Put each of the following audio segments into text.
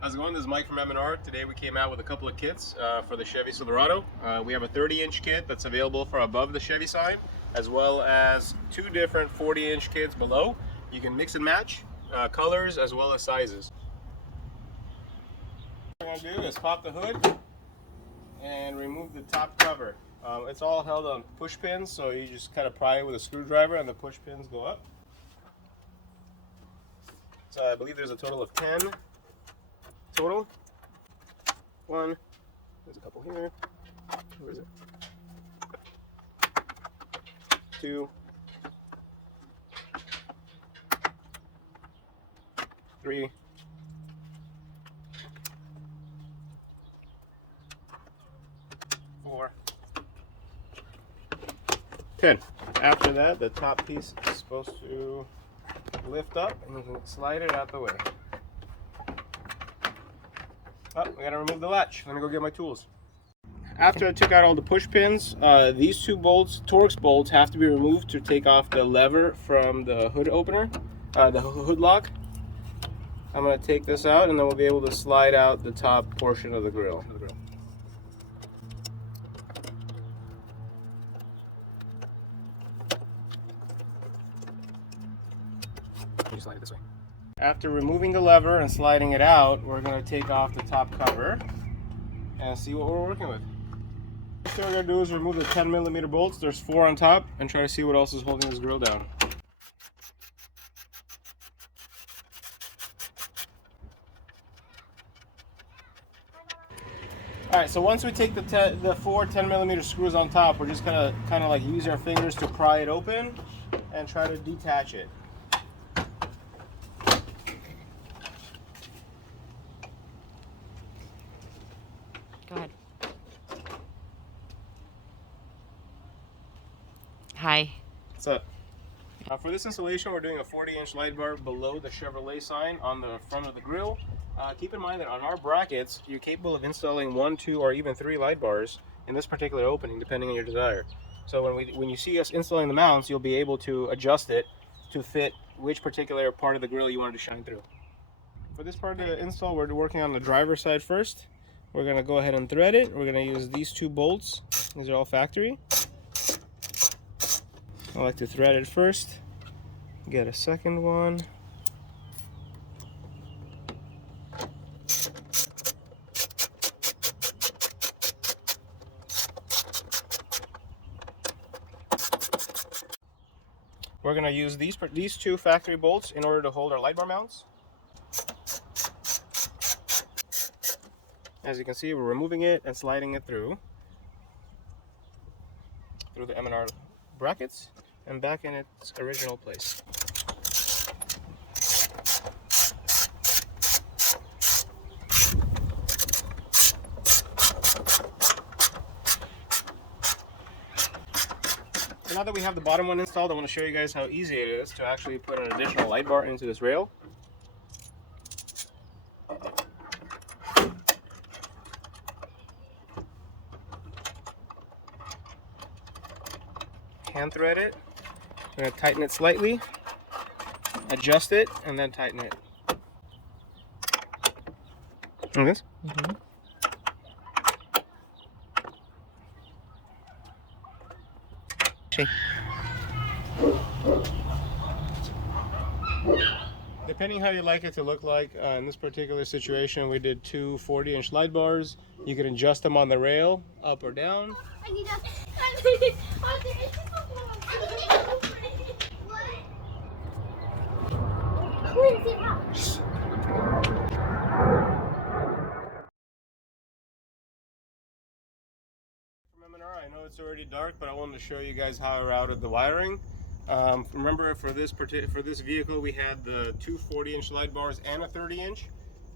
How's it going? This is Mike from M&R. Today we came out with a couple of kits for the Chevy Silverado. We have a 30-inch kit that's available for above the Chevy sign, as well as two different 40-inch kits below. You can mix and match colors as well as sizes. What we're going to do is pop the hood and remove the top cover. It's all held on push pins, so you just kind of pry it with a screwdriver and the push pins go up. So I believe there's a total of 10 total. One, there's a couple here. Where is it? 2, 3, 4, 10. After that, the top piece is supposed to lift up and you can slide it out the way. Oh, we gotta remove the latch. Let me go get my tools. After I took out all the push pins, these two bolts, Torx bolts, have to be removed to take off the lever from the hood opener, the hood lock. I'm gonna take this out and then we'll be able to slide out the top portion of the grill. You slide it this way. After removing the lever and sliding it out, we're going to take off the top cover and see what we're working with. First thing we're going to do is remove the 10mm bolts. There's 4 on top, and try to see what else is holding this grill down. Alright, so once we take the 4 10mm screws on top, we're just going to kind of like use our fingers to pry it open and try to detach it. Go ahead. Hi. What's up? For this installation, we're doing a 40-inch light bar below the Chevrolet sign on the front of the grill. Keep in mind that on our brackets, you're capable of installing 1, 2, or even 3 light bars in this particular opening, depending on your desire. So when you see us installing the mounts, you'll be able to adjust it to fit which particular part of the grill you wanted to shine through. For this part of the install, we're working on the driver's side first. We're going to go ahead and thread it. We're going to use these 2 bolts. These are all factory. I like to thread it first. Get a second one. We're going to use these 2 factory bolts in order to hold our light bar mounts. As you can see, we're removing it and sliding it through the M&R brackets and back in its original place. So now that we have the bottom one installed, I want to show you guys how easy it is to actually put an additional light bar into this rail. Hand thread it. I'm going to tighten it slightly, adjust it, and then tighten it. Like this? Mm-hmm. Depending how you like it to look like, in this particular situation we did 2 40-inch light bars. You can adjust them on the rail, up or down. From M&R, I know it's already dark, but I wanted to show you guys how I routed the wiring. Remember, for this vehicle, we had the 2 40-inch light bars and a 30-inch.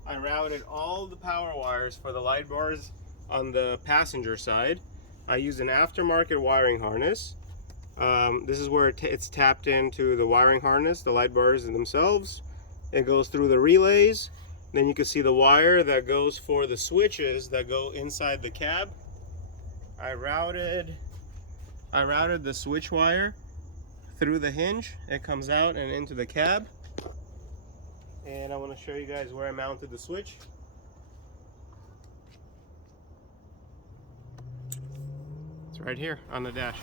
I routed all the power wires for the light bars on the passenger side. I used an aftermarket wiring harness. This is where it's tapped into the wiring harness, the light bars themselves. It goes through the relays. Then you can see the wire that goes for the switches that go inside the cab. I routed the switch wire through the hinge. It comes out and into the cab. And I want to show you guys where I mounted the switch. It's right here on the dash.